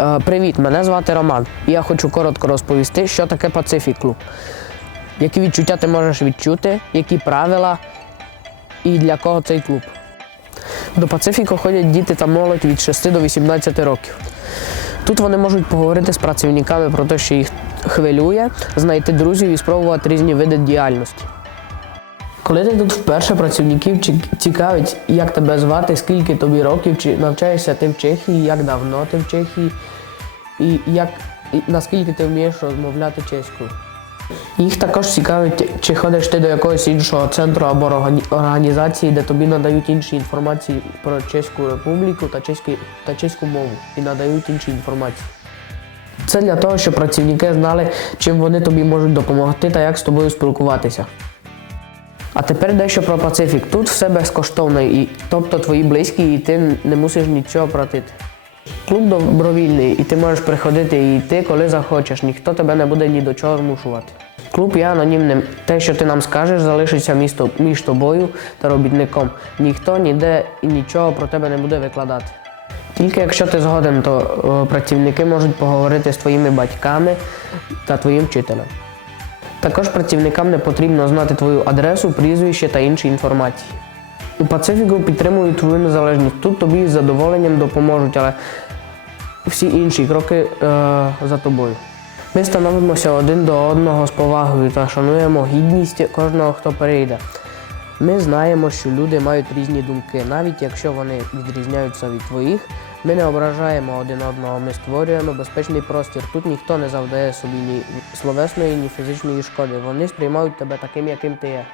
Е, Привіт, мене звати Роман. І я хочу коротко розповісти, що таке Пацифік Клуб. Які відчуття ти можеш відчути, які правила і для кого цей клуб. До Пацифіку ходять діти та молодь від 6 до 18 років. Тут вони можуть поговорити з працівниками про те, що їх хвилює, знайти друзів і спробувати різні види діяльності. Коли ти тут вперше працівників цікавить, як тебе звати, скільки тобі років, чи навчаєшся ти в Чехії, як давно ти в Чехії, і як і наскільки ти вмієш розмовляти чеською. Їх також цікавить, чи ходиш ти до якогось іншого центру або організації, де тобі надають інші інформації про Чеську Республіку та, чеський, та чеську мову і надають інші інформації. Це для того, щоб працівники знали, чим вони тобі можуть допомогти та як з тобою спілкуватися. А тепер дещо про Пацифік. Тут все безкоштовно, і, тобто твої близькі, і ти не мусиш нічого платити. Клуб добровільний, і ти можеш приходити і йти, коли захочеш. Ніхто тебе не буде ні до чого змушувати. Клуб є анонімним. Те, що ти нам скажеш, залишиться між між тобою та робітником. Ніхто ніде і нічого про тебе не буде викладати. Тільки якщо ти згоден, то е, працівники можуть поговорити з твоїми батьками та твоїм вчителем. Також працівникам не потрібно знати твою адресу, прізвище та інші інформації. У Пацифіку підтримують твою незалежність. Тут тобі з задоволенням допоможуть, але всі інші кроки е, за тобою. Ми становимося один до одного з повагою та шануємо гідність кожного, хто перейде. Ми знаємо, що люди мають різні думки, навіть якщо вони відрізняються від твоїх. Ми не ображаємо один одного, ми створюємо безпечний простір. Тут ніхто не завдає собі ні словесної, ні фізичної шкоди. Вони сприймають тебе таким, яким ти є.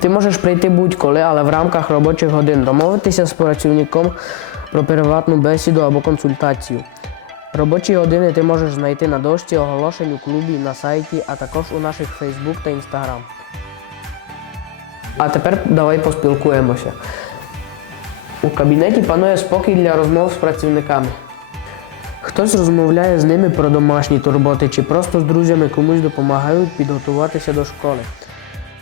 Ти можеш прийти будь-коли, але в рамках робочих годин домовитися з працівником про приватну бесіду або консультацію. Робочі години ти можеш знайти на дошці оголошень у клубі, на сайті, а також у наших Facebook та Instagram. А тепер давай поспілкуємося. У кабінеті панує спокій для розмов з працівниками. Хтось розмовляє з ними про домашні турботи чи просто з друзями комусь допомагають підготуватися до школи.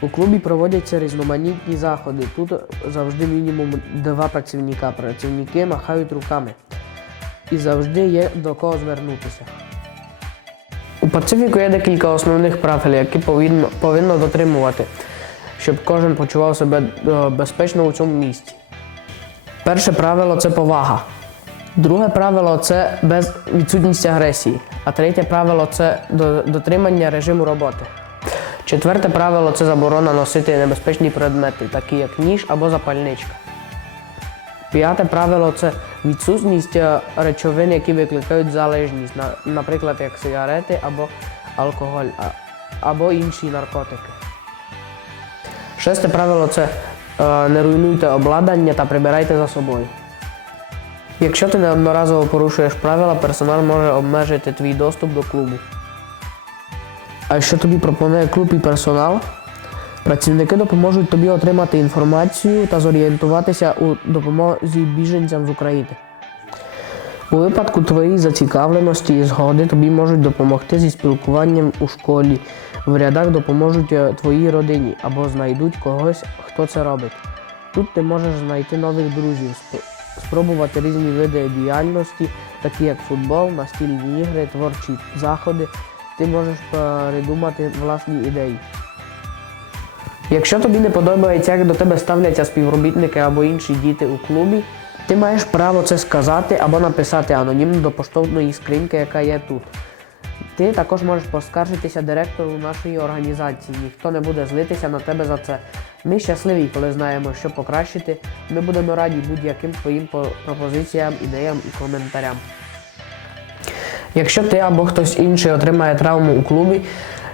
У клубі проводяться різноманітні заходи. Тут завжди мінімум два працівника. Працівники махають руками. І завжди є до кого звернутися. У Пацифіку є декілька основних правил, які повинно, повинно дотримувати, щоб кожен почував себе е, безпечно у цьому місці. Перше правило це повага. Друге правило це без відсутність агресії. А третє правило це дотримання режиму роботи. Четверте правило це заборона носити небезпечні предмети, такі як ніж або запальничка. П'яте правило це відсутність е, речовин, які викликають залежність, наприклад, як сигарети або алкоголь, або інші наркотики. Шесте правило це не руйнуйте обладнання та прибирайте за собою. Якщо ти неодноразово порушуєш правила, персонал може обмежити твій доступ до клубу. А що тобі пропонує клуб і персонал? Працівники допоможуть тобі отримати інформацію та зорієнтуватися у допомозі біженцям з України. У випадку твоєї зацікавленості і згоди тобі можуть допомогти зі спілкуванням у школі. В рядах допоможуть е, твоїй родині або знайдуть когось, хто це робить. Тут ти можеш знайти нових друзів, спробувати різні види діяльності, такі як футбол, настільні ігри, творчі заходи. Ти можеш придумати власні ідеї. Якщо тобі не подобається, як до тебе ставляться співробітники або інші діти у клубі, ти маєш право це сказати або написати анонімно до поштовної скриньки, яка є тут. Ти також можеш поскаржитися директору нашої організації. Ніхто не буде злитися на тебе за це. Ми щасливі, коли знаємо, що покращити. Ми будемо раді будь-яким твоїм пропозиціям, ідеям і коментарям. Якщо ти або хтось інший отримає травму у клубі,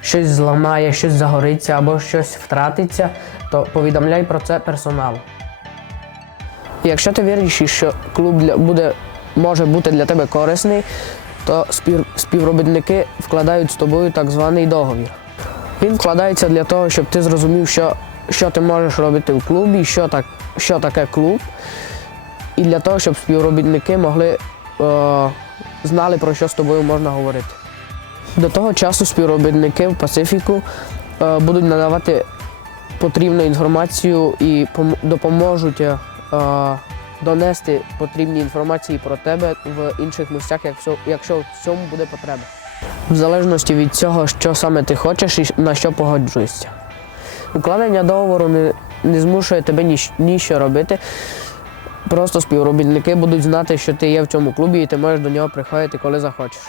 щось зламає, щось загориться або щось втратиться, то повідомляй про це персоналу. Якщо ти вирішиш, що клуб для, буде, може бути для тебе корисний, то спів, співробітники вкладають з тобою так званий договір. Він вкладається для того, щоб ти зрозумів, що, що ти можеш робити в клубі, що, так, що таке клуб, і для того, щоб співробітники могли е, знали, про що з тобою можна говорити. До того часу співробітники в Пацифіку е, будуть надавати потрібну інформацію і допоможуть е, донести потрібні інформації про тебе в інших місцях, якщо, в цьому буде потреба. В залежності від цього, що саме ти хочеш і на що погоджуєшся. Укладення договору не, не змушує тебе ніщо робити. Просто співробітники будуть знати, що ти є в цьому клубі і ти можеш до нього приходити, коли захочеш.